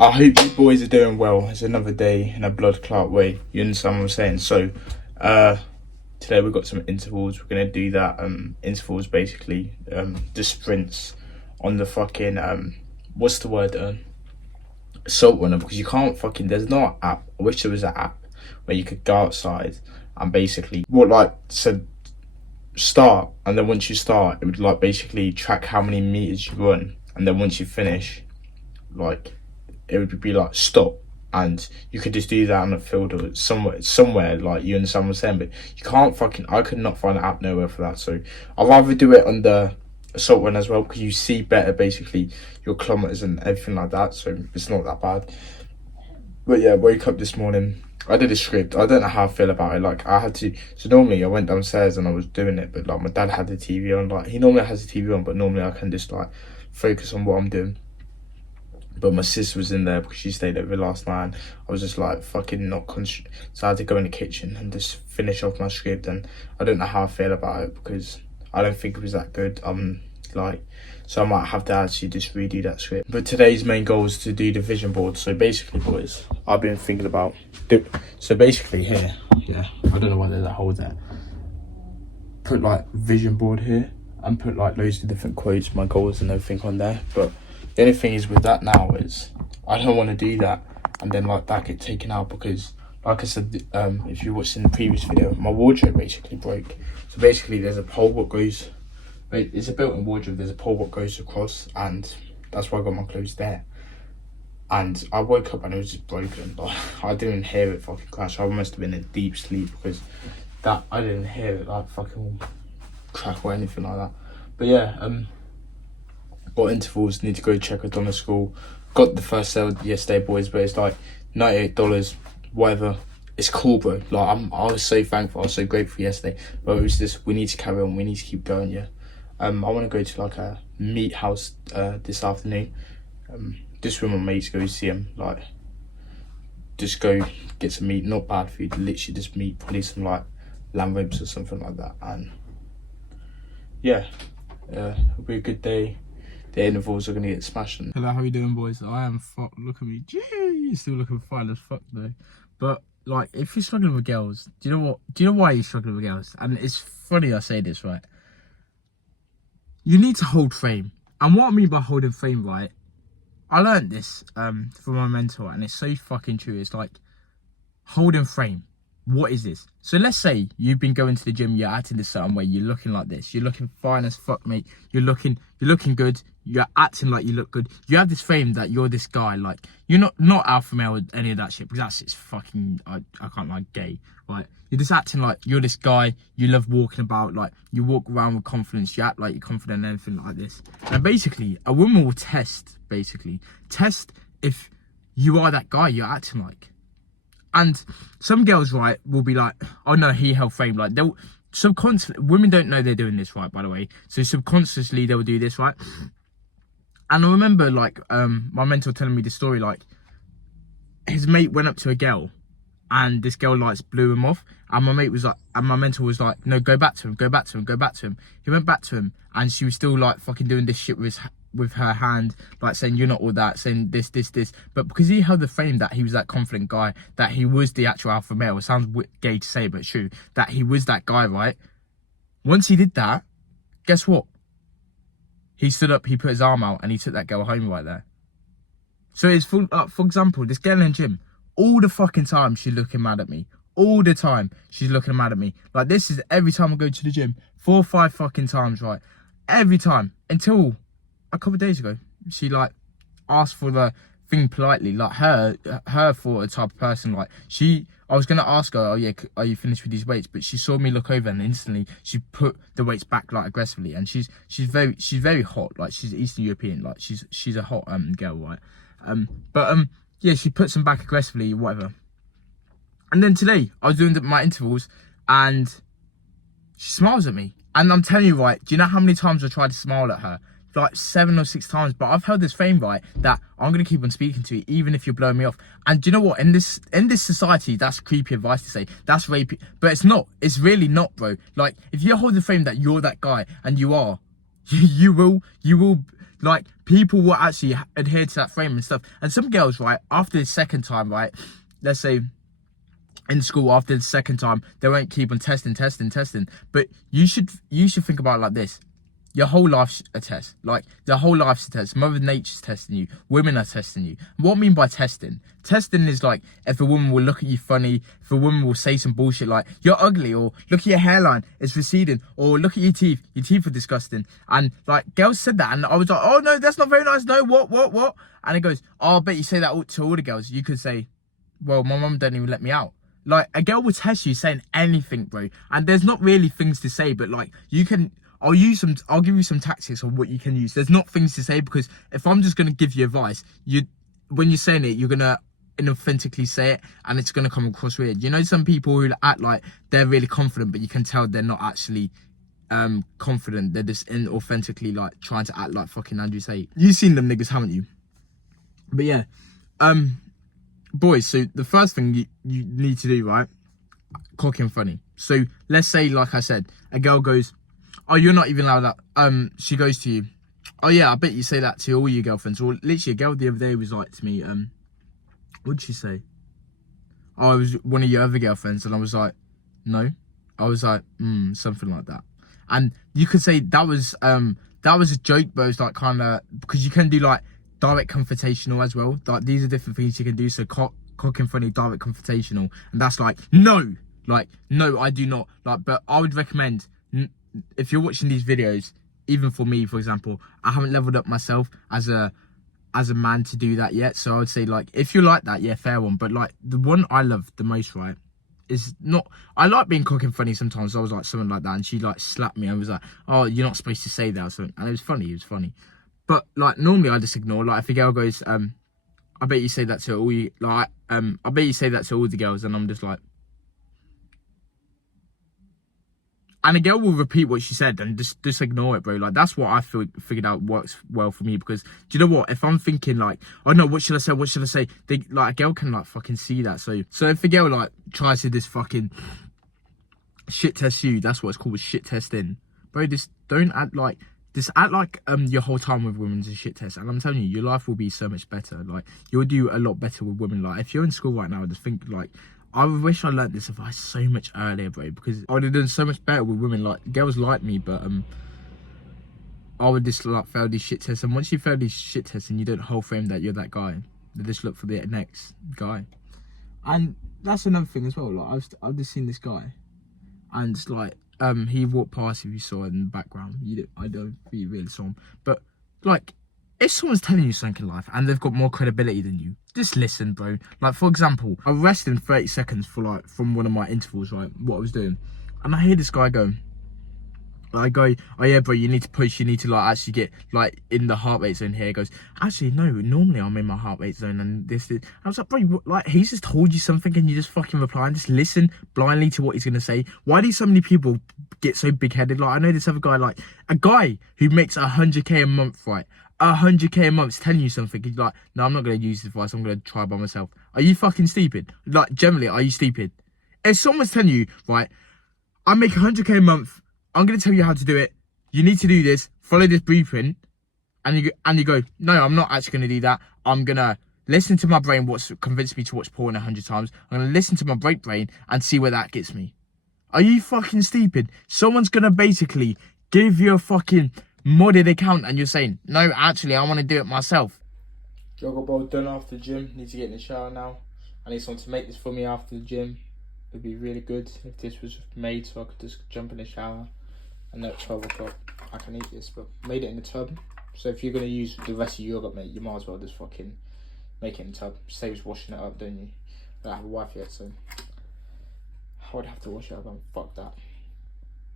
I hope you boys are doing well. It's another day in a blood clot way. You understand what I'm saying? So, today we've got some intervals. We're gonna do that. Intervals basically, the sprints on the fucking what's the word? Assault runner, because you can't fucking. There's no app. I wish there was an app where you could go outside and basically start, and then once you start, it would like basically track how many meters you run, and then once you finish, like, it would be like stop, and you could just do that on the field or somewhere, like, you understand what I'm saying. But you can't fucking, I could not find an app nowhere for that. So I'd rather do it on the assault run as well, because you see better basically your kilometers and everything like that, so it's not that bad. But yeah, woke up this morning, I did a script. I don't know how I feel about it. Like, I had to, so normally I went downstairs and I was doing it, but like my dad had the TV on. Like, he normally has the TV on, but normally I can just like focus on what I'm doing. But my sister was in there because she stayed over last night, and I was just like fucking not so I had to go in the kitchen and just finish off my script. And I don't know how I feel about it, because I don't think it was that good. So I might have to actually just redo that script. But today's main goal is to do the vision board. So basically, boys, I've been thinking about so basically here, yeah, I don't know why there's a hole there. Put like vision board here and put like loads of different quotes, my goals and everything on there. But the only thing is with that now is I don't want to do that and then like that get taken out, because like I said, if you watched in the previous video, my wardrobe basically broke. So basically there's a pole that goes, it's a built-in wardrobe, there's a pole that goes across, and that's why I got my clothes there. And I woke up and it was just broken. Like, I didn't hear it fucking crash. I must have been in deep sleep, because that I didn't hear it like fucking crack or anything like that. But yeah, got intervals, need to go check with Donna School. Got the first sale yesterday, boys, but it's like $98, whatever. It's cool, bro. Like, I was so thankful, I was so grateful yesterday. But it was just, we need to carry on, we need to keep going, yeah. I want to go to like a meat house this afternoon. Just with my mates, go see him. Like, just go get some meat, not bad food, literally just meat, probably some like lamb ribs or something like that. And yeah, it'll be a good day. The intervals are gonna get smashed. Hello, how you doing, boys? I am fucked. Look at me. Gee, you're still looking fine as fuck though. But like, if you're struggling with girls, do you know what? Do you know why you're struggling with girls? And it's funny I say this, right? You need to hold frame. And what I mean by holding frame, right? I learned this from my mentor, and it's so fucking true. It's like, holding frame. What is this? So let's say you've been going to the gym, you're acting a certain way, you're looking like this, you're looking fine as fuck, mate. You're looking good, you're acting like you look good. You have this frame that you're this guy, like, you're not alpha male or any of that shit, because that's it's fucking, I can't like gay, right? You're just acting like you're this guy, you love walking about, like, you walk around with confidence, you act like you're confident and everything like this. And basically, a woman will test if you are that guy you're acting like. And some girls, right, will be like, oh no, he held frame. Like, they'll subconsciously, women don't know they're doing this, right, by the way. So subconsciously they'll do this, right? And I remember, like, my mentor telling me the story, like, his mate went up to a girl and this girl, like, blew him off. And my mentor was like, no, go back to him. He went back to him, and she was still like fucking doing this shit with her hand, like saying you're not all that, saying this. But because he held the frame that he was that confident guy, that he was the actual alpha male, it sounds gay to say, but it's true, that he was that guy, right? Once he did that, guess what? He stood up, he put his arm out, and he took that girl home right there. So it's for example, this girl in the gym, all the fucking time she's looking mad at me. All the time she's looking mad at me. Like, this is every time I go to the gym, 4 or 5 fucking times, right? Every time, until a couple of days ago, she like asked for the thing politely. Like, her for a type of person, like, I was gonna ask her, oh yeah, are you finished with these weights? But she saw me look over and instantly she put the weights back, like, aggressively. And she's very hot, like, she's Eastern European, like, she's a hot girl, right? Yeah, she puts them back aggressively, whatever. And then today I was doing my intervals and she smiles at me. And I'm telling you, right, do you know how many times I tried to smile at her? Like 7 or 6 times. But I've held this frame, right, that I'm gonna keep on speaking to you even if you're blowing me off. And do you know what? In this society, that's creepy advice to say. That's rapey. But it's not. It's really not, bro. Like, if you hold the frame that you're that guy, and you are, you will, like, people will actually adhere to that frame and stuff. And some girls, right, after the second time, right, let's say in school, after the second time, they won't keep on testing. But you should think about it like this. Your whole life's a test. Like, the whole life's a test. Mother Nature's testing you. Women are testing you. What I mean by testing? Testing is like, if a woman will look at you funny, if a woman will say some bullshit like, you're ugly, or look at your hairline, it's receding, or look at your teeth are disgusting. And, like, girls said that, and I was like, oh, no, that's not very nice. No, what? And it goes, oh, I bet you say that to all the girls. You could say, well, my mum don't even let me out. Like, a girl will test you saying anything, bro. And there's not really things to say, but, like, you can... I'll give you some tactics on what you can use. There's not things to say, because if I'm just going to give you advice, when you're saying it, you're going to inauthentically say it, and it's going to come across weird. You know, some people who act like they're really confident, but you can tell they're not actually confident. They're just inauthentically, like, trying to act like fucking Andrew Tate. You've seen them niggas, haven't you? But yeah, boys, so the first thing you need to do, right? Cocky and funny. So let's say, like I said, a girl goes, oh, you're not even allowed that. She goes to you, oh yeah, I bet you say that to all your girlfriends. Or literally, a girl the other day was like to me, what did she say? Oh, I was one of your other girlfriends, and I was like, no. I was like, something like that. And you could say that was a joke, but it was like kind of, because you can do like direct confrontational as well. Like, these are different things you can do. So cock and funny, direct confrontational, and that's like, no, I do not. Like, but I would recommend, if you're watching these videos, even for me, for example, I haven't leveled up myself as a man to do that yet. So I would say, like, if you like that, yeah, fair one. But like, the one I love the most, right, is not, I like being cocky and funny sometimes. I was like something like that, and she like slapped me and was like, oh, you're not supposed to say that or something. And it was funny. But like, normally I just ignore. Like, if a girl goes, I bet you say that to all you, like, I bet you say that to all the girls, and I'm just like, and a girl will repeat what she said, and just ignore it, bro. Like, that's what I figured out works well for me. Because, do you know what? If I'm thinking like, oh no, what should I say? Like, a girl can like fucking see that. So if a girl like tries to this fucking shit test you, that's what it's called, shit testing, bro. Just don't act like, your whole time with women is a shit test. And I'm telling you, your life will be so much better. Like, you'll do a lot better with women. Like, if you're in school right now, just think like, I wish I learned this advice so much earlier, bro, because I would have done so much better with women. Like, girls like me, but I would just like fail these shit tests. And once you fail these shit tests and you don't whole frame that you're that guy, they just look for the next guy. And that's another thing as well. Like, I've just seen this guy, and it's like, he walked past, if you saw it in the background. I don't think you really saw him, but like, if someone's telling you something in life and they've got more credibility than you, just listen, bro. Like, for example, I rested in 30 seconds for like, from one of my intervals, right, what I was doing, and I hear this guy go, oh yeah, bro, you need to push, you need to like actually get like in the heart rate zone here. He goes, actually no, normally I'm in my heart rate zone, and this is, I was like, bro, what, like, he's just told you something and you just fucking reply and just listen blindly to what he's gonna say. Why do so many people get so big-headed? Like, I know this other guy, like a guy who makes 100k a month, right, 100k a month's telling you something, he's like, no, I'm not gonna use this advice, I'm gonna try by myself. Are you fucking stupid? Like, generally, are you stupid? If someone's telling you, right, I make 100k a month, I'm going to tell you how to do it, you need to do this, follow this blueprint, and you go, no, I'm not actually going to do that. I'm going to listen to my brain, what's convinced me to watch porn 100 times. I'm going to listen to my brain and see where that gets me. Are you fucking stupid? Someone's going to basically give you a fucking modded account, and you're saying, no, actually, I want to do it myself. Jogger bowl done after the gym. Need to get in the shower now. I need someone to make this for me after the gym. It'd be really good if this was made, so I could just jump in the shower. And at 12 o'clock, I can eat this, but made it in the tub. So if you're going to use the rest of your yogurt, mate, you might as well just fucking make it in the tub. Saves washing it up, don't you? I don't have a wife yet, so I would have to wash it up, and fuck that.